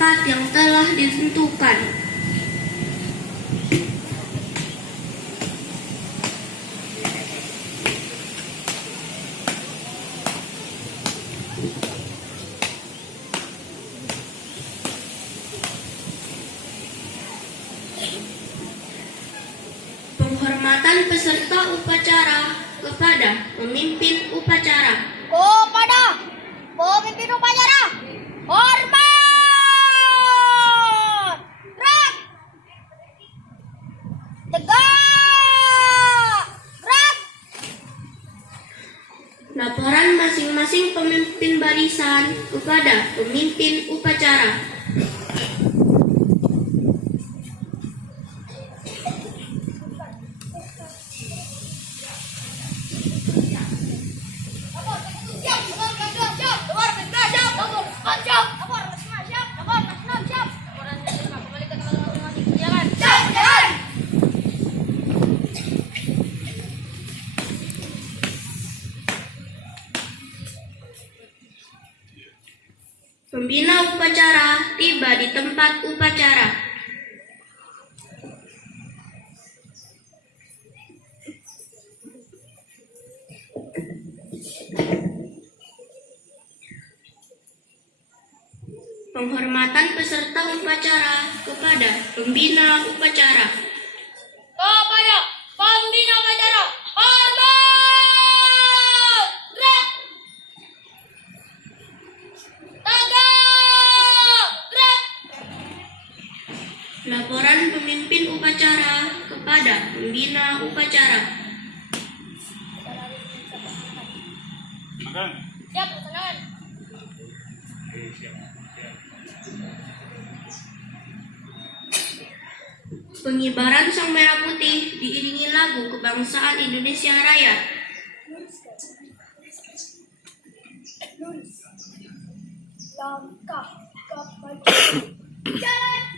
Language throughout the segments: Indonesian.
tempat yang telah ditentukan. Penghormatan peserta upacara kepada pemimpin upacara. Kepada pemimpin upacara, hormat! Gerak! Tegak! Gerak! Laporan masing-masing pemimpin barisan kepada pemimpin upacara. Pembina upacara tiba di tempat upacara. Penghormatan peserta upacara kepada pembina upacara. Kepada pembina upacara, hormat! Gerak! Tegak! Gerak! Laporan pemimpin upacara kepada pembina upacara. Siap, tenang. Pengibaran sang merah putih diiringi lagu kebangsaan Indonesia Raya. Langkah ke maju. Jalan.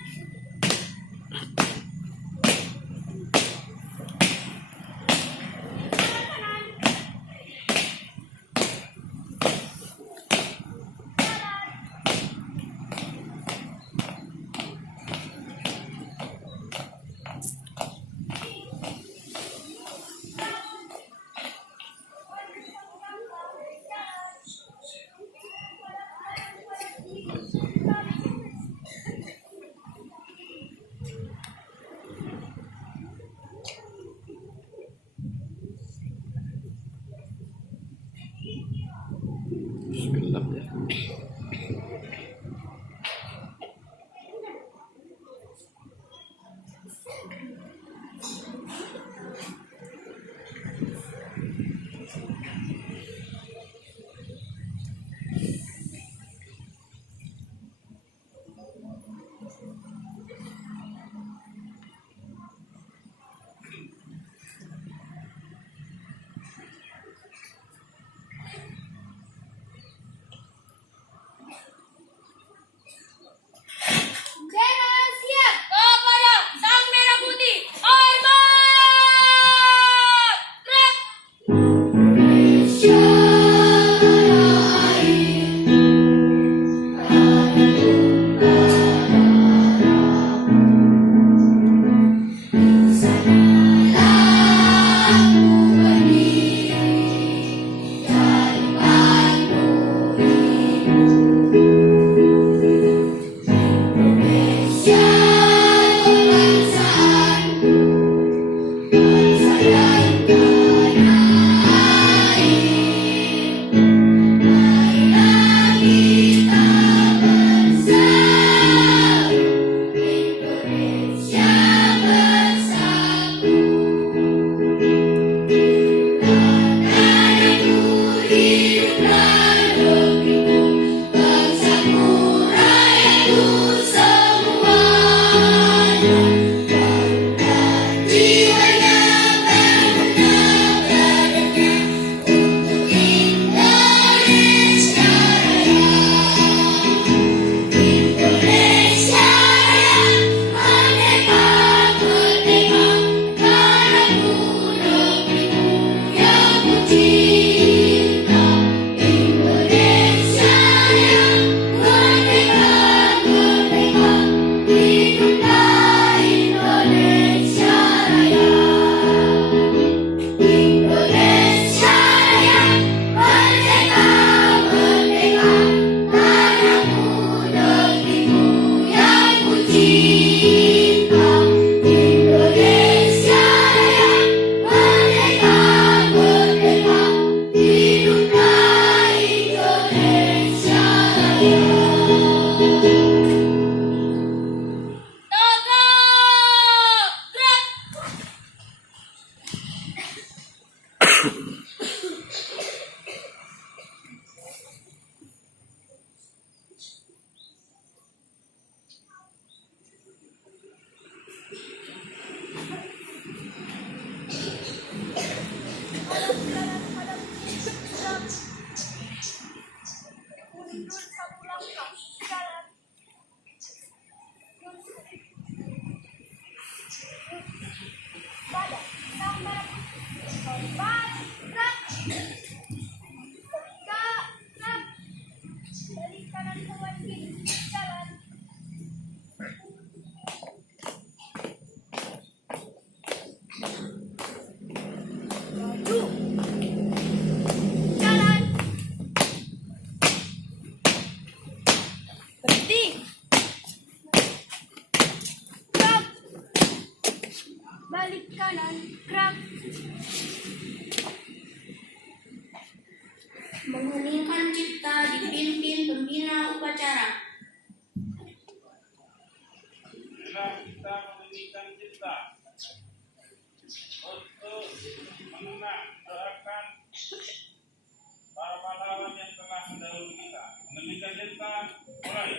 Kompas, gerak. Tegak, gerak. Balik kanan kawan kiri, jalan. Maju. Jalan. Berhenti. Gerak. Balik kanan, gerak. Mengheningkan cipta dipimpin pembina upacara. Marilah kita menginginkan cipta untuk mengenang doakan para pahlawan yang telah mendahului kita. Menginginkan cipta, mulai.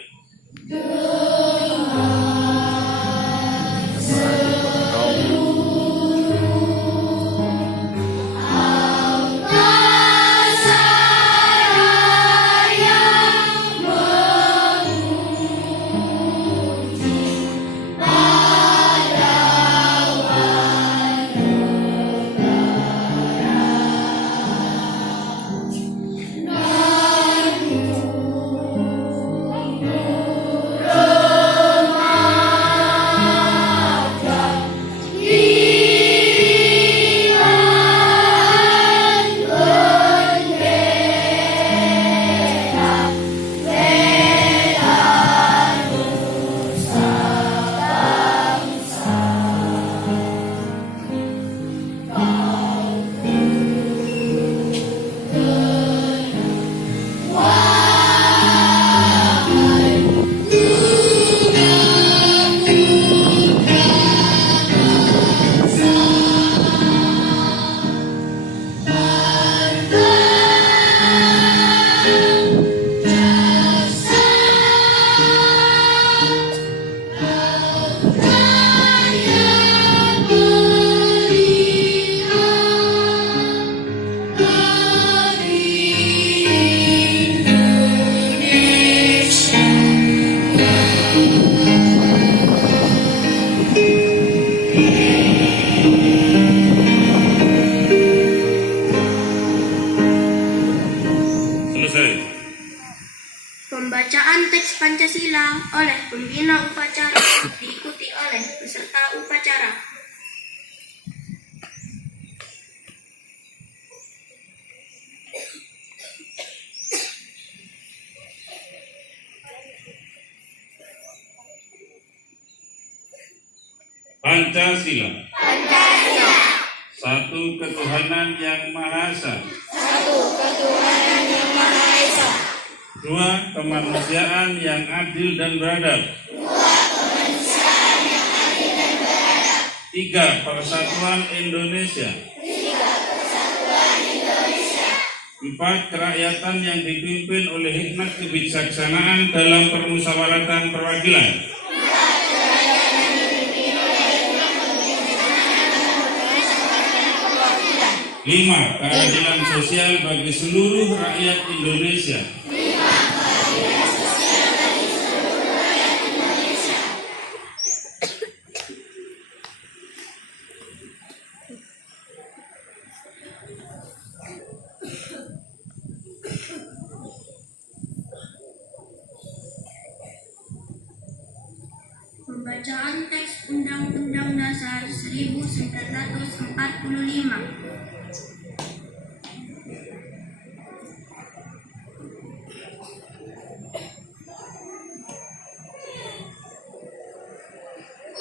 Selesai. Pembacaan teks Pancasila oleh pembina upacara diikuti oleh peserta upacara. Pancasila. Satu ketuhanan yang Maha Esa. Dua, kemanusiaan yang adil dan beradab. Tiga, persatuan Indonesia. Empat, kerakyatan yang dipimpin oleh hikmat kebijaksanaan dalam permusyawaratan perwakilan. Lima, keadilan sosial bagi seluruh rakyat Indonesia. Pembacaan teks Undang-Undang Dasar 1945.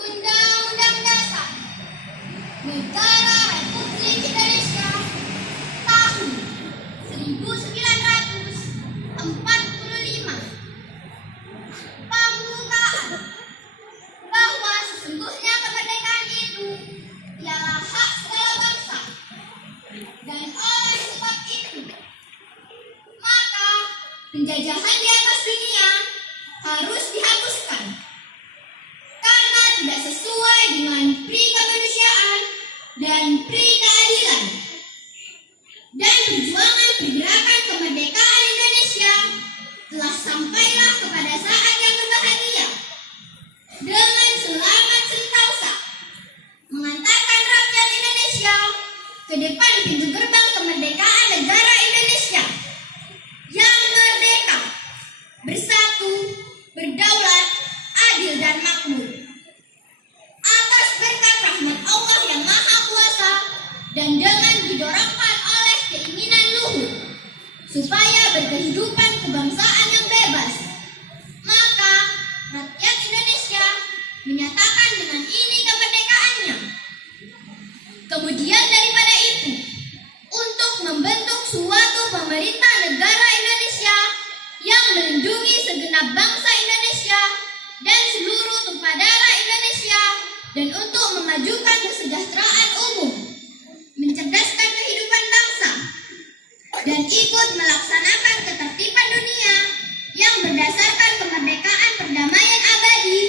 Undang-Undang Dasar Negara Republik Indonesia tahun 1945. Pembukaan bahwa sesungguhnya kemerdekaan itu ialah hak segala bangsa, dan oleh sebab itu maka penjajahan di atas dunia harus dihapuskan karena tidak sesuai dengan pri kemanusiaan dan pri keadilan. Dan perjuangan pergerakan kemerdekaan Indonesia telah sampailah kepada saat yang berbahagia dengan selamat sentosa mengantarkan rakyat Indonesia ke depan menyatakan dengan ini kemerdekaannya. Kemudian daripada itu, untuk membentuk suatu pemerintah negara Indonesia yang melindungi segenap bangsa Indonesia dan seluruh tumpah darah Indonesia, dan untuk memajukan kesejahteraan umum, mencerdaskan kehidupan bangsa, dan ikut melaksanakan ketertiban dunia yang berdasarkan kemerdekaan, perdamaian abadi,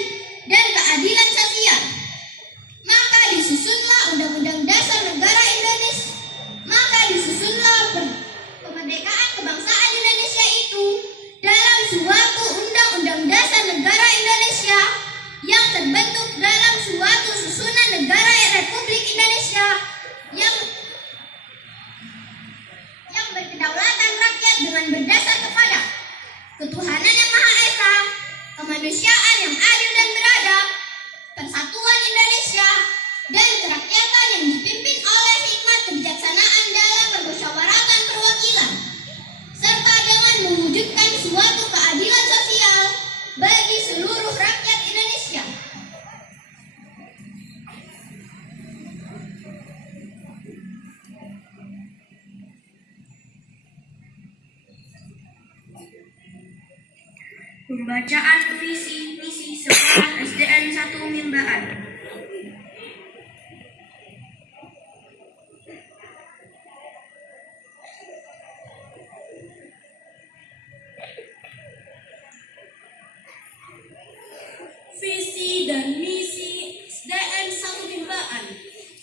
dan keadilan sosial. Maka disusunlah Undang-Undang Dasar Negara Indonesia. Maka disusunlah kemerdekaan kebangsaan Indonesia itu dalam suatu Undang-Undang Dasar Negara Indonesia yang terbentuk dalam suatu susunan negara Republik Indonesia yang berkedaulatan rakyat dengan berdasar kepada ketuhanan yang Maha Esa, kemanusiaan yang adil dan beradab, persatuan Indonesia, dan kerakyatan yang dipimpin oleh hikmat kebijaksanaan dalam permusyawaratan perwakilan, serta dengan mewujudkan suatu keadilan sosial bagi seluruh rakyat Indonesia. Pembacaan visi misi sekolah SDN 1 Mimbaan. Visi dan misi SDN 1 Mimbaan.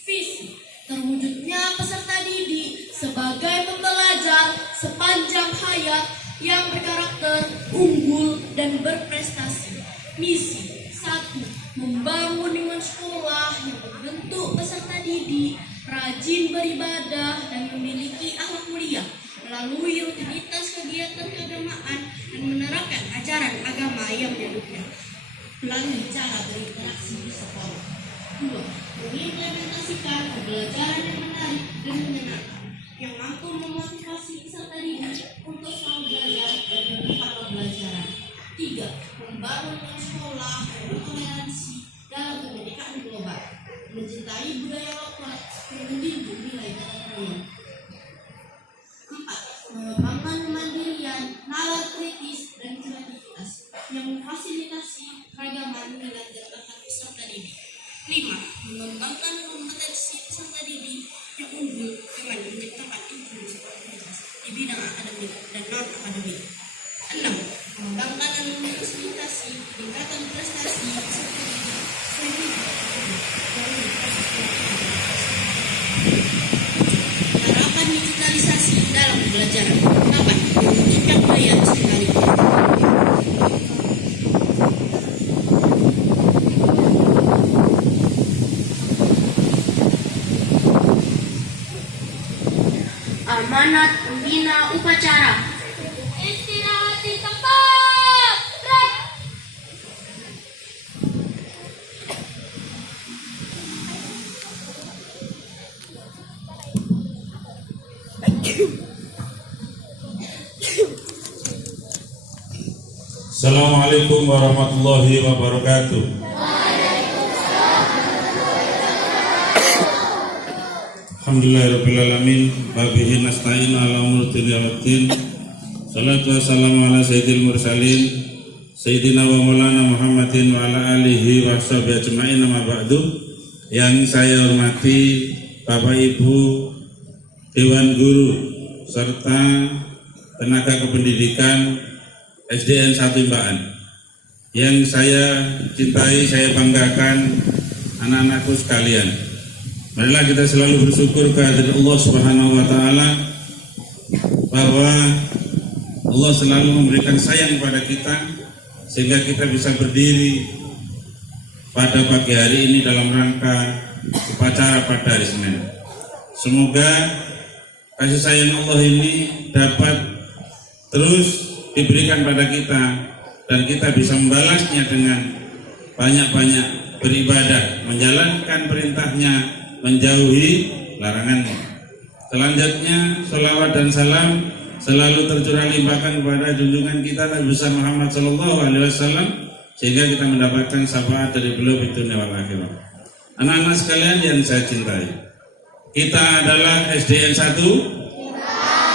Visi, terwujudnya peserta didik sebagai pembelajar sepanjang hayat yang berkarakter unggul dan berprestasi. Misi 1. Membangun lingkungan sekolah yang membentuk peserta didik rajin beribadah dan memiliki akhlak mulia melalui rutinitas kegiatan keagamaan dan menerapkan ajaran agama yang dianutnya melalui cara berinteraksi di sekolah. 2. Mengimplementasikan pembelajaran yang menarik dan menyenangkan yang mampu memotivasi peserta didik untuk selalu belajar dan bermanfaat pembelajaran. 3. Membangun sekolah yang bertoleransi dalam kebinekaan global, mencintai budaya lokal dan menjunjung nilai ketuhanan. 4. Mengembangkan kemandirian, nalar kritis, dan kreativitas yang memfasilitasi keragaman minat dan bakat peserta didik. 5. Mengembangkan kompetensi peserta didik yang unggul dengan menciptakan inklusivitas di bidang akademik dan non-akademik. 6. Mengembangkan dan memfasilitasi peningkatan prestasi peserta didik sehingga melalui proses pelatihan. Menerapkan digitalisasi dalam pembelajaran. 8. Mewujudkan budaya lestari. Amanat pembina upacara. Istirahat di tempat. Break. Assalamualaikum warahmatullahi wabarakatuh. Alhamdulillahirrahmanirrahim. Wabihi nasta'in ala umur dunya waddin. Salatu wassalamu ala sayyidil mursalin Sayyidina wa maulana Muhammadin wa ala alihi wa sahbihi ajma'in, amma ba'du. Yang saya hormati Bapak Ibu Dewan Guru serta tenaga kependidikan SDN 1 Mimbaan. Yang saya cintai, saya banggakan anak-anakku sekalian. Marilah kita selalu bersyukur kehadirat Allah Subhanahu wa taala bahwa Allah selalu memberikan sayang pada kita sehingga kita bisa berdiri pada pagi hari ini dalam rangka upacara pada hari Senin. Semoga kasih sayang Allah ini dapat terus diberikan pada kita dan kita bisa membalasnya dengan banyak-banyak beribadah, menjalankan perintahnya, menjauhi larangannya. Selanjutnya, sholawat dan salam selalu tercurah limpahkan kepada junjungan kita Nabi besar Muhammad SAW sehingga kita mendapatkan syafaat dari beliau di dunia wal akhirah. Anak-anak sekalian yang saya cintai, kita adalah SDN 1.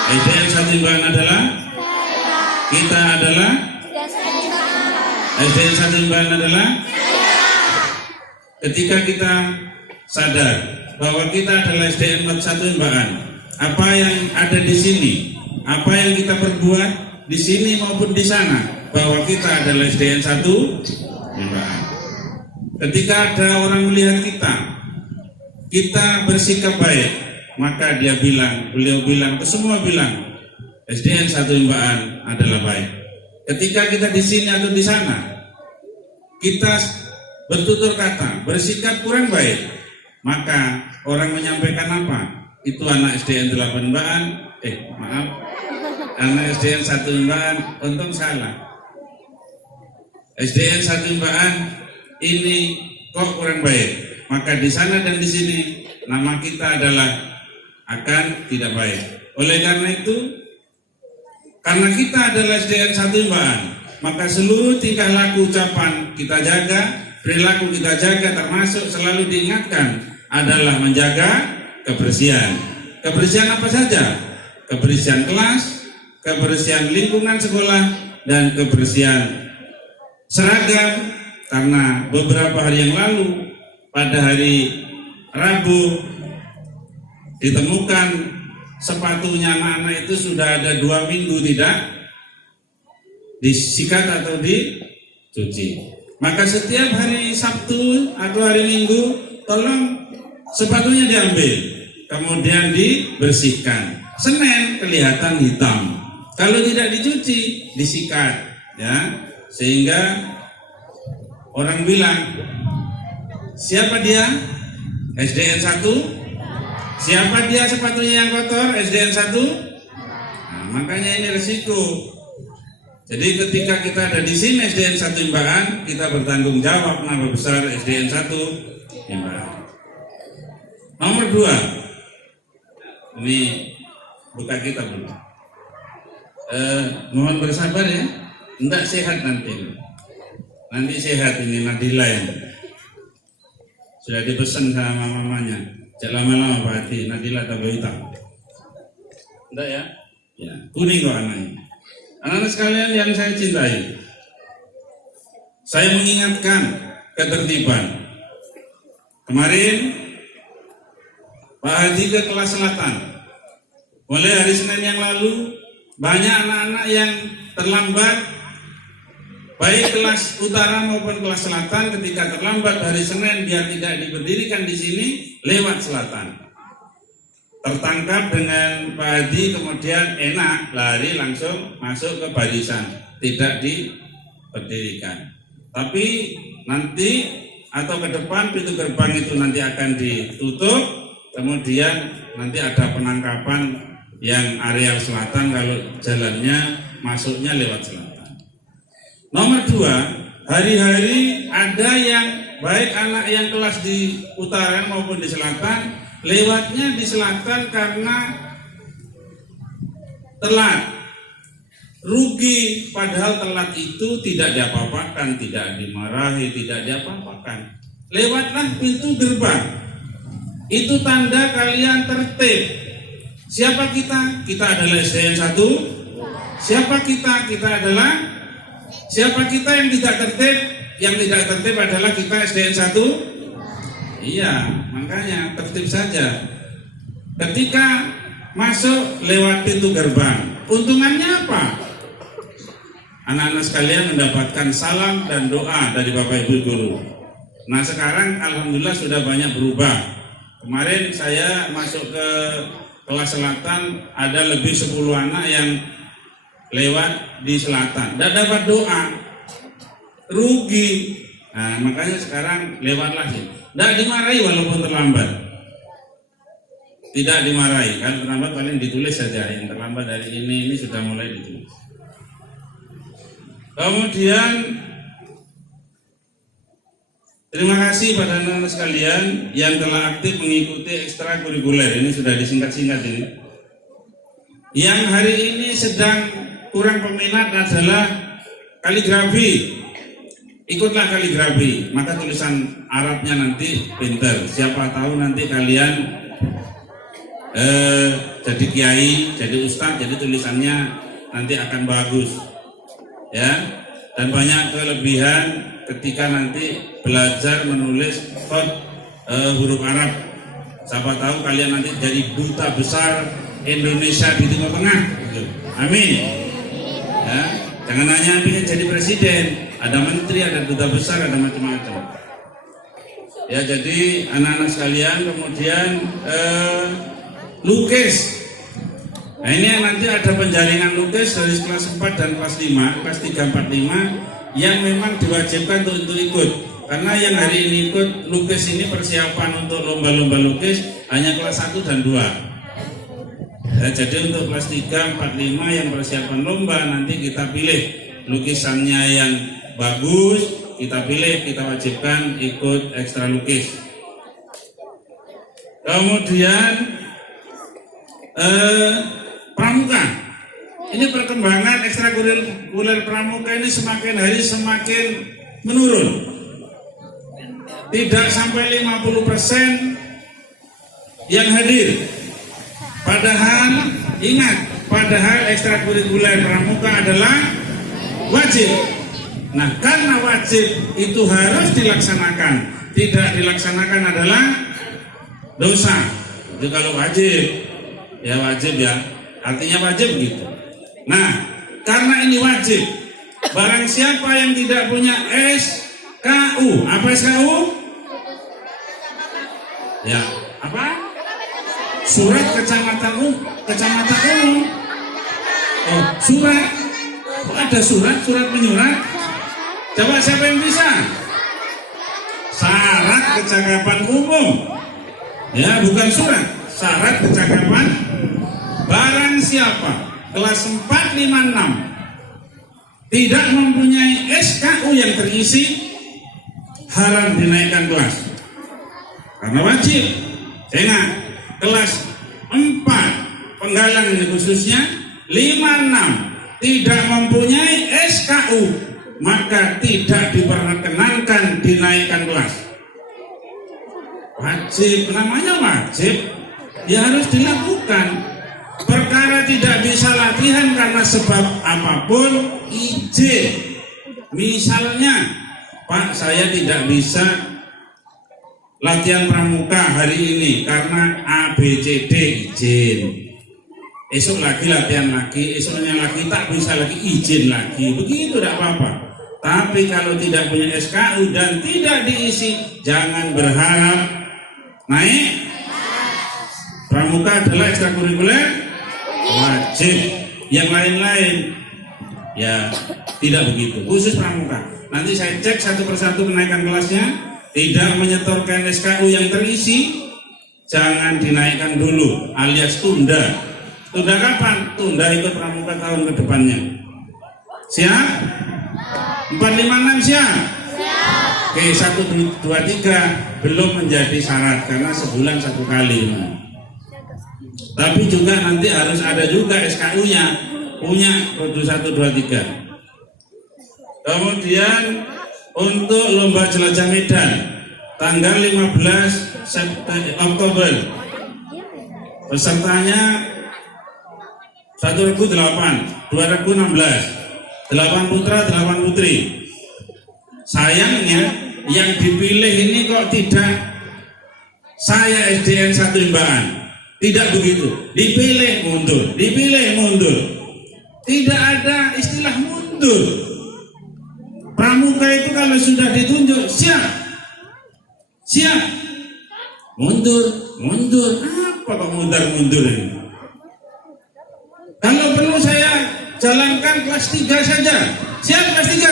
SDN 1 Imbaan adalah kita adalah SDN 1 Imbaan adalah ketika kita sadar bahwa kita adalah SDN 1 Imbaan, apa yang ada di sini, apa yang kita perbuat di sini maupun di sana, bahwa kita adalah SDN 1 Imbaan. Ketika ada orang melihat kita bersikap baik, maka beliau bilang, semua bilang SDN 1 Imbaan adalah baik. Ketika kita di sini atau di sana, kita bertutur kata, bersikap kurang baik, maka orang menyampaikan apa? Itu anak SDN 8 Imbaan, anak SDN 1 Imbaan, untung salah. SDN 1 Imbaan ini kok kurang baik, maka di sana dan di sini nama kita adalah akan tidak baik. Oleh karena itu, karena kita adalah SDN 1 Imbaan, maka seluruh tingkah laku ucapan kita jaga, perilaku kita jaga, termasuk selalu diingatkan adalah menjaga kebersihan. Kebersihan apa saja? Kebersihan kelas, kebersihan lingkungan sekolah, dan kebersihan seragam. Karena beberapa hari yang lalu, pada hari Rabu, ditemukan sepatunya anak-anak itu sudah ada 2 minggu tidak disikat atau dicuci. Maka setiap hari Sabtu atau hari Minggu, tolong sepatunya diambil, kemudian dibersihkan. Senin kelihatan hitam, kalau tidak dicuci disikat, ya, sehingga orang bilang, siapa dia? SDN 1. Siapa dia sepatunya yang kotor? SDN 1. Nah, makanya ini resiko. Jadi ketika kita ada di sini SDN 1 Imbaan, kita bertanggung jawab nama besar SDN 1 Imbaan. Nomor 2. Ini buka kita dulu. Mohon bersabar ya. Enggak sehat nanti. Nanti sehat ini Nadila yang sudah dipesan sama mamanya. Jangan lama-lama Pak Hati, Nadila tambah hitam. Enggak ya? Ya, kuning kok anaknya. Anak-anak sekalian yang saya cintai, saya mengingatkan ketertiban. Kemarin Pak Hadi ke kelas selatan. Mulai hari Senin yang lalu, banyak anak-anak yang terlambat, baik kelas utara maupun kelas selatan. Ketika terlambat hari Senin, dia tidak diberdirikan di sini, lewat selatan. Tertangkap dengan Pak Hadi, kemudian enak, lari langsung masuk ke barisan, tidak diberdirikan. Tapi nanti atau ke depan pintu gerbang itu nanti akan ditutup, kemudian nanti ada penangkapan yang areal selatan kalau jalannya masuknya lewat selatan. Nomor 2, hari-hari ada yang baik anak yang kelas di utara maupun di selatan, lewatnya di selatan karena telat. Rugi, padahal telat itu tidak diapa-apakan, tidak dimarahi, tidak diapa-apakan. Lewatlah pintu gerbang. Itu tanda kalian tertib. Siapa kita? Kita adalah SDN 1. Siapa kita? Kita adalah siapa kita yang tidak tertib? Yang tidak tertib adalah kita SDN 1. Iya, makanya tertib saja. Ketika masuk lewat pintu gerbang, untungannya apa? Anak-anak sekalian mendapatkan salam dan doa dari Bapak Ibu guru. Nah sekarang alhamdulillah sudah banyak berubah. Kemarin saya masuk ke kelas selatan, ada lebih 10 anak yang lewat di selatan, tidak dapat doa, rugi. Nah makanya sekarang lewatlah sih, tidak dimarahi walaupun terlambat, tidak dimarahi. Kalau terlambat paling ditulis saja, yang terlambat dari ini sudah mulai ditulis. Kemudian terima kasih pada anak-anak sekalian yang telah aktif mengikuti ekstrakurikuler. Ini sudah disingkat-singkat ini. Yang hari ini sedang kurang peminat adalah kaligrafi. ikutlah kaligrafi, maka tulisan Arabnya nanti pinter. Siapa tahu nanti kalian jadi kiai, jadi ustadz, jadi tulisannya nanti akan bagus, ya. Dan banyak kelebihan ketika nanti belajar menulis huruf Arab. Siapa tahu kalian nanti jadi duta besar Indonesia di Timur Tengah. Amin. Ya, jangan hanya ingin jadi presiden, ada menteri, ada duta besar, ada macam-macam. Ya, jadi anak-anak sekalian, kemudian lukis. Nah, ini nanti ada penjaringan lukis dari kelas 4 dan kelas 5, kelas 3, 4, 5 yang memang diwajibkan untuk ikut. Karena yang hari ini ikut lukis ini persiapan untuk lomba-lomba lukis hanya kelas 1 dan 2. Ya, jadi untuk kelas 3, 4, 5 yang persiapan lomba nanti kita pilih lukisannya yang bagus, kita pilih, kita wajibkan ikut ekstra lukis. Kemudian pramuka. Ini perkembangan ekstrakurikuler pramuka ini semakin hari semakin menurun. Tidak sampai 50% yang hadir. Padahal ingat, padahal ekstrakurikuler pramuka adalah wajib. Nah, karena wajib itu harus dilaksanakan. Tidak dilaksanakan adalah dosa. Jadi kalau wajib, ya wajib ya. Artinya wajib gitu. Nah, karena ini wajib, barang siapa yang tidak punya SKU, apa SKU? Ya, apa? Surat kecamatan umum. Oh, surat. Oh, ada surat menyurat. Coba siapa yang bisa? Syarat kecakapan umum. Ya, bukan surat. Syarat kecakapan. Barang siapa kelas 4, 5, 6 tidak mempunyai SKU yang terisi, haram dinaikkan kelas. Karena wajib. Ingat, kelas 4 penggalang ini khususnya 5, 6 tidak mempunyai SKU, maka tidak diperkenankan dinaikkan kelas. Wajib, namanya wajib, ya harus dilakukan. Perkara tidak bisa latihan karena sebab apapun, izin. Misalnya, Pak, saya tidak bisa latihan pramuka hari ini karena ABCD, izin. Esok lagi latihan lagi, esoknya lagi tak bisa lagi, izin lagi. Begitu tidak apa-apa. Tapi kalau tidak punya SKU dan tidak diisi, jangan berharap naik. Pramuka adalah ekstrakurikuler wajib. Yang lain-lain ya tidak begitu. Khusus pramuka. Nanti saya cek satu persatu kenaikan kelasnya. Tidak menyetorkan SKU yang terisi, jangan dinaikkan dulu, alias tunda. Tunda kapan? Tunda ikut pramuka tahun ke depannya. Siap? 4, 5, 6 siap? Siap. Oke, 1, 2, 3 belum menjadi syarat karena sebulan 1 kali. Tapi juga nanti harus ada juga SKU-nya, punya kode 1, 2, 3. Kemudian untuk lomba jelajah Medan tanggal 15 Oktober, pesertanya 1 regu 8, 2 regu 16, 8 putra, 8 putri. Sayangnya yang dipilih ini kok tidak saya SDN 1 Imbaan. Tidak begitu. Dipilih mundur, dipilih mundur. Tidak ada istilah mundur. Pramuka itu kalau sudah ditunjuk siap, siap, mundur, mundur. Apa kok mundur ini? Kalau perlu saya jalankan kelas 3 saja. Siap kelas 3?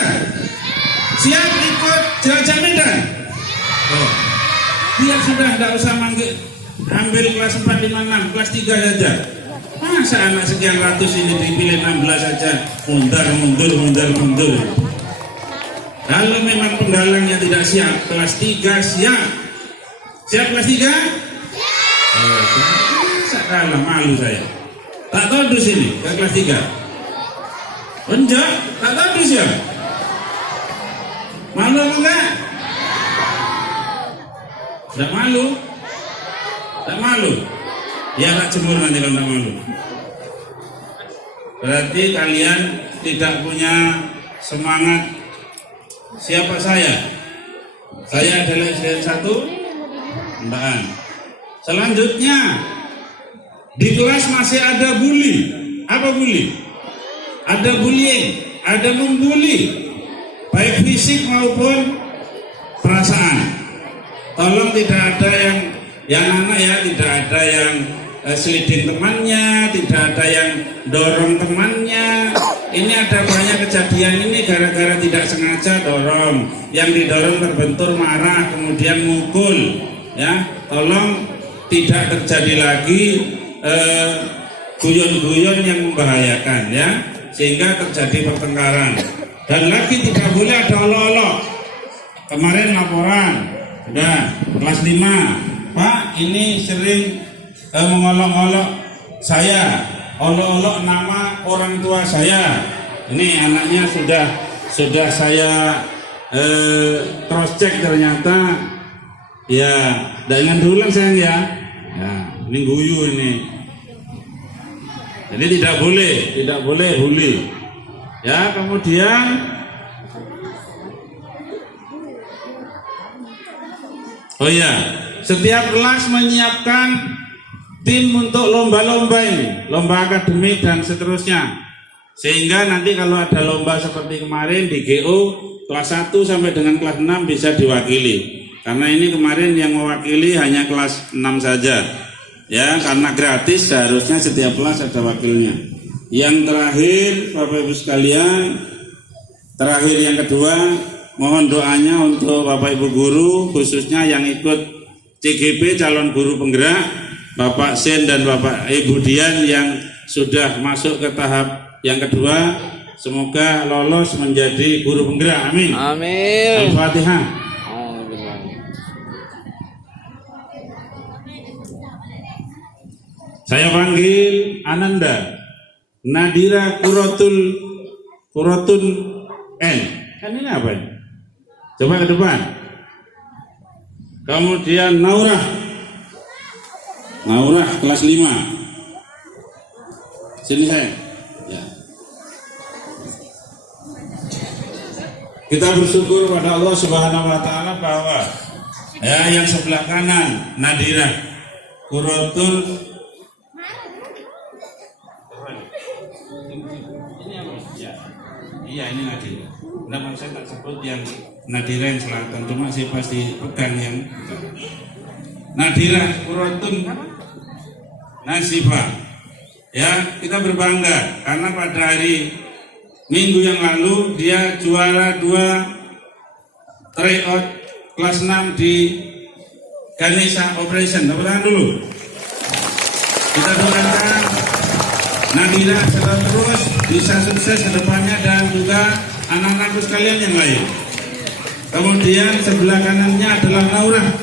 Siap ikut jelajah Medan? Oh, biar sudah tidak usah ambil kelas 4, 5, 6, kelas 3 saja. Masa anak sekian ratus ini dipilih 16 saja? Mundur. Kalau memang penggalangnya tidak siap, kelas 3 siap. Siap kelas 3? Siap. Kalah, malu saya. Tak tahu sini ke kelas 3. Enggak, tak tahu ya. Malu apa enggak? Enggak malu? Enggak malu? Ya tak cemburu nanti kalau enggak malu. Berarti kalian tidak punya semangat. Siapa saya? Saya adalah SDN 1 Mbaan. Selanjutnya di kelas masih ada bully. Apa bully? Ada bullying, ada membuli, baik fisik maupun perasaan. Tolong tidak ada yang anak ya, tidak ada yang seliding temannya, tidak ada yang dorong temannya. Ini ada banyak kejadian ini gara-gara tidak sengaja dorong. Yang didorong terbentur marah, kemudian mukul. Ya, tolong tidak terjadi lagi guyon-guyon yang membahayakan ya, sehingga terjadi pertengkaran. Dan lagi tidak boleh ada olok-olok. Kemarin laporan, sudah kelas 5, Pak ini sering mengolok-olok saya, olok-olok nama orang tua saya. Ini anaknya sudah saya cross check, ternyata ya dengan duluan sayang ya. Nah, ini guyu ini. Jadi tidak boleh bully. Ya, kemudian oh ya, setiap kelas menyiapkan tim untuk lomba-lomba ini, lomba akademik dan seterusnya. Sehingga nanti kalau ada lomba seperti kemarin di GO kelas 1 sampai dengan kelas 6 bisa diwakili. Karena ini kemarin yang mewakili hanya kelas 6 saja. Ya, karena gratis seharusnya setiap kelas ada wakilnya. Yang terakhir Bapak Ibu sekalian, terakhir yang kedua, mohon doanya untuk Bapak Ibu guru, khususnya yang ikut CGP calon guru penggerak, Bapak Sen dan Bapak Ibu Dian yang sudah masuk ke tahap yang kedua, semoga lolos menjadi guru penggerak. Amin. Amin. Al-Fatihah. Saya panggil Ananda Nadira Kuratun N. Kan ini apa ini? Coba ke depan. Kemudian Naurah kelas 5. Sini saya. Ya. Kita bersyukur pada Allah Subhanahu wa taala bahwa ya yang sebelah kanan Nadira Kuratun. Iya, ini Nadira. Nama saya tak sebut yang Nadira yang selatan, cuma saya pasti pegang yang Nadira Kuratun Nasifah. Ya, kita berbangga karena pada hari Minggu yang lalu dia juara 2 tryout kelas 6 di Ganesha Operation. Tepuk tangan dulu. Kita doakan Nadira terus bisa sukses ke depannya dan juga anak-anakku sekalian yang lain. Kemudian sebelah kanannya adalah Naurah.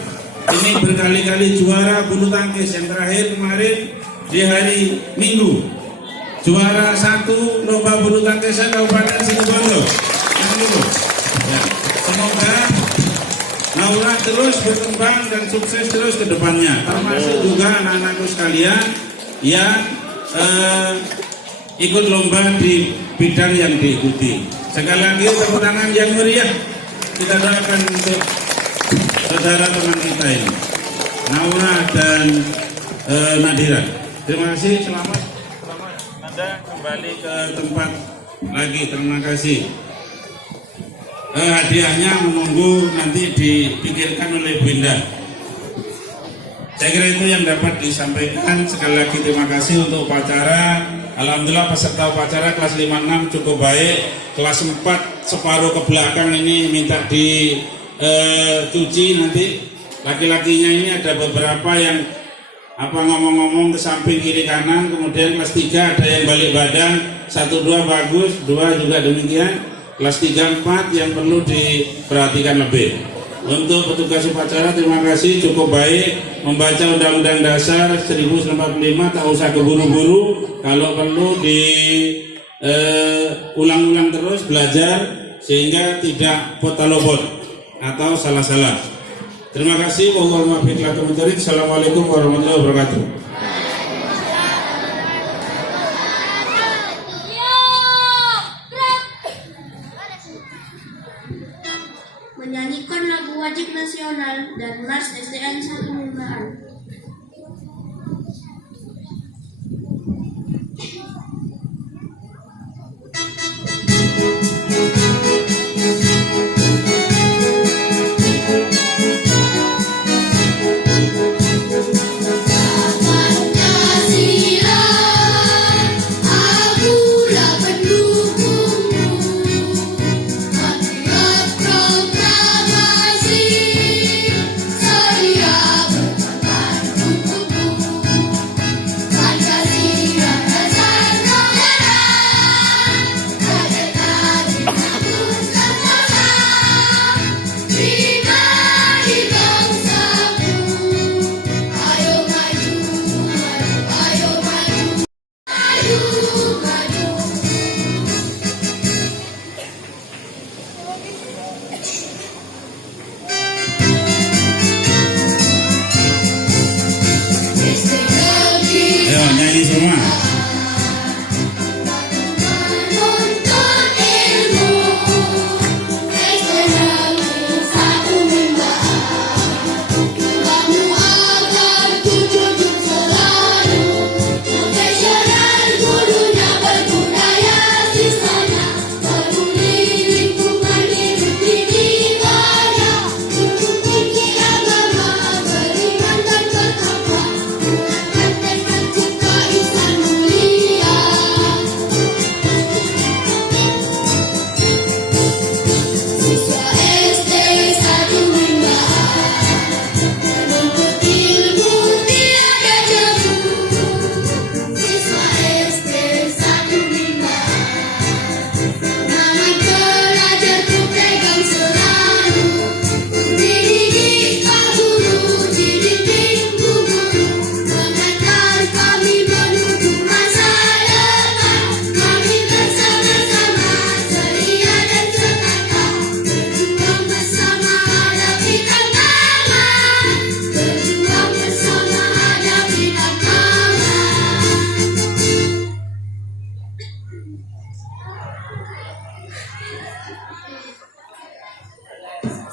Ini berkali-kali juara bulu tangkis. Yang terakhir kemarin di hari Minggu juara 1 lomba bulu tangkis Kabupaten Situbondo. Ya. Semoga Naurah terus berkembang dan sukses terus ke depannya. Termasuk juga anak-anakku sekalian yang ikut lomba di bidang yang diikuti. Sekali lagi tepuk tangan yang meriah kita doakan untuk saudara teman kita ini, Naura dan Nadira. Terima kasih, selamat Anda kembali ke tempat lagi. Terima kasih. Hadiahnya menunggu nanti dipikirkan oleh Bu Indah. Saya kira itu yang dapat disampaikan. Sekali lagi terima kasih untuk upacara. Alhamdulillah peserta upacara kelas 5-6 cukup baik. Kelas 4 separuh ke belakang ini minta dicuci nanti. Laki-lakinya ini ada beberapa yang ngomong-ngomong ke samping kiri kanan. Kemudian kelas 3 ada yang balik badan. 1-2 bagus, 2 juga demikian. Kelas 3-4 yang perlu diperhatikan lebih. Untuk petugas upacara terima kasih, cukup baik membaca Undang-Undang Dasar 1945, tak usah keburu-buru. Kalau perlu ulang-ulang terus belajar sehingga tidak potalobot atau salah-salah. Terima kasih. Assalamualaikum warahmatullahi wabarakatuh. Menyanyikan lagu wajib nasional dan Mars SDN 1 Mimbaran. Ayo nyanyi semua.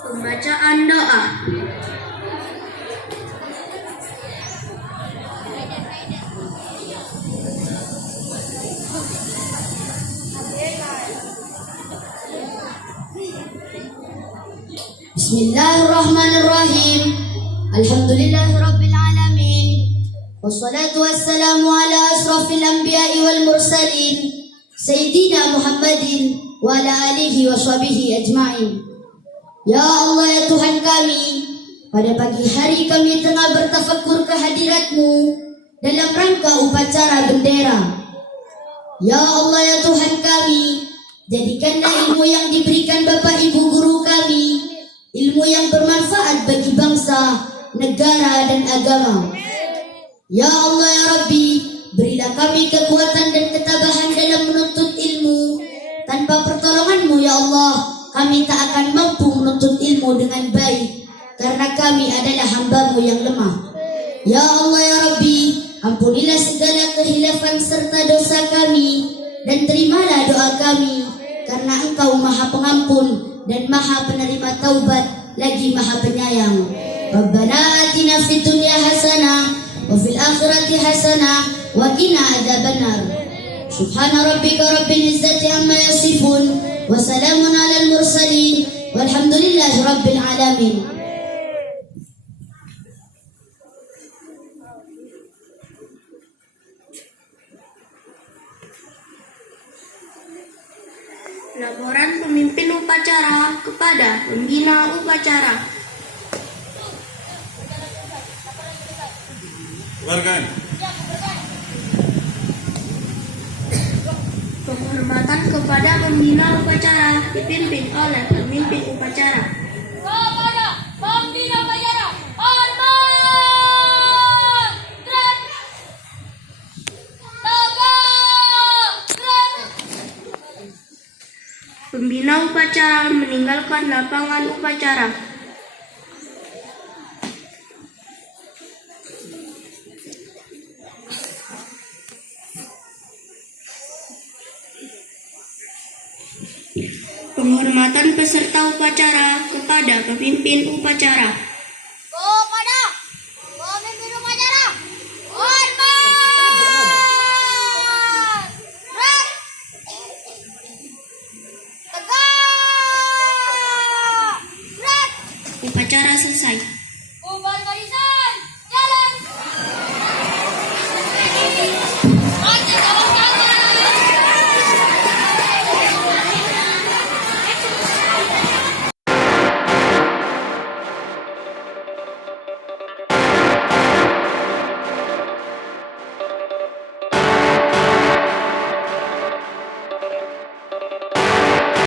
Pembacaan doa. Bismillahirrahmanirrahim. Alhamdulillahirabbil alamin. Wassalatu wassalamu ala asrafil anbiya'i wal mursalin Sayyidina Muhammadin wa ala alihi wa sahbihi ajma'in. Ya Allah, ya Tuhan kami, pada pagi hari kami tengah bertafakur kehadirat-Mu dalam rangka upacara bendera. Ya Allah, ya Tuhan kami, jadikanlah ilmu yang diberikan Bapak Ibu guru kami ilmu yang bermanfaat bagi bangsa, negara dan agama. Ya Allah, ya Rabbi, berilah kami kekuatan dan ketabahan dalam menuntut ilmu. Tanpa pertolongan-Mu ya Allah, kami tak akan mampu menuntut ilmu dengan baik, karena kami adalah hamba-Mu yang lemah. Ya Allah, ya Rabbi, ampunilah segala kehilafan serta dosa kami, dan terimalah doa kami, karena Engkau Maha Pengampun dan Maha Penerima Taubat, lagi Maha Penyayang. Rabbana atina fid dunya hasanah wa fil akhirati hasanah wa qina adzabannar. Subhana rabbika rabbil izzati amma yasifun wa salamun alal mursalin walhamdulillahi rabbil alamin. Laporan pemimpin upacara kepada pembina upacara. Keluarkan. Penghormatan kepada pembina upacara dipimpin oleh pemimpin upacara. Kepada pembina upacara, hormat! Gerak! Tegak! Gerak! Pembina upacara upacara meninggalkan lapangan upacara. Penghormatan peserta upacara kepada pemimpin upacara. Kepada pemimpin upacara, hormat! Tegak! Upacara selesai.